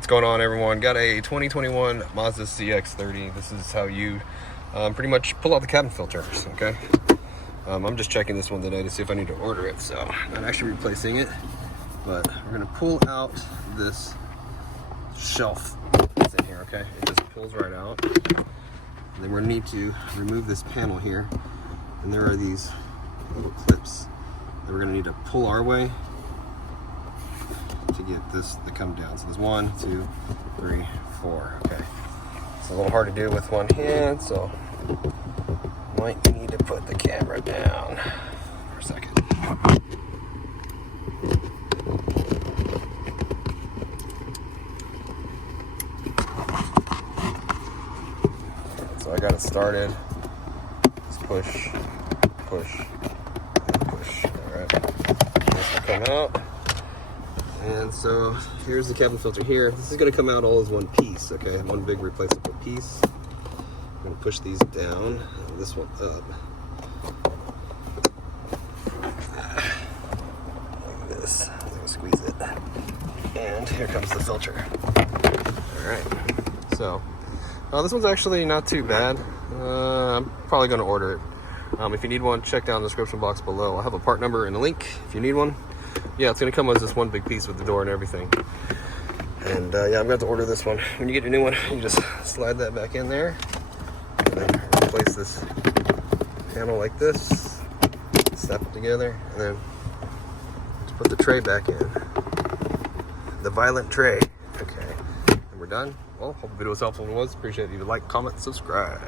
What's going on, everyone? Got a 2021 Mazda CX-30. This is how you pretty much pull out the cabin filters, okay? I'm just checking this one today to see if I need to order it, so I'm not actually replacing it, but we're gonna pull out this shelf that's in here, okay? It just pulls right out. And then we're gonna need to remove this panel here, and there are these little clips that we're gonna need to pull our way to get this to come down. So there's 1, 2, 3, 4. Okay, it's a little hard to do with one hand, so might need to put the camera down for a second. So I got it started. Just push, push, push. All right, this will come out. And so here's the cabin filter here. This is going to come out all as one piece, okay? One big replaceable piece. I'm going to push these down, and this one up. Like this. I'm going to squeeze it. And here comes the filter. Alright. So, this one's actually not too bad. I'm probably going to order it. If you need one, check down the description box below. I'll have a part number and a link if you need one. Yeah, it's gonna come as this one big piece with the door and everything. And yeah, I'm gonna have to order this one. When you get your new one, you just slide that back in there, and then replace this panel like this, snap it together, and then just put the tray back in. The violent tray. Okay, and we're done. Well, hope the video was helpful. If it was, appreciate it. If you like, comment, subscribe.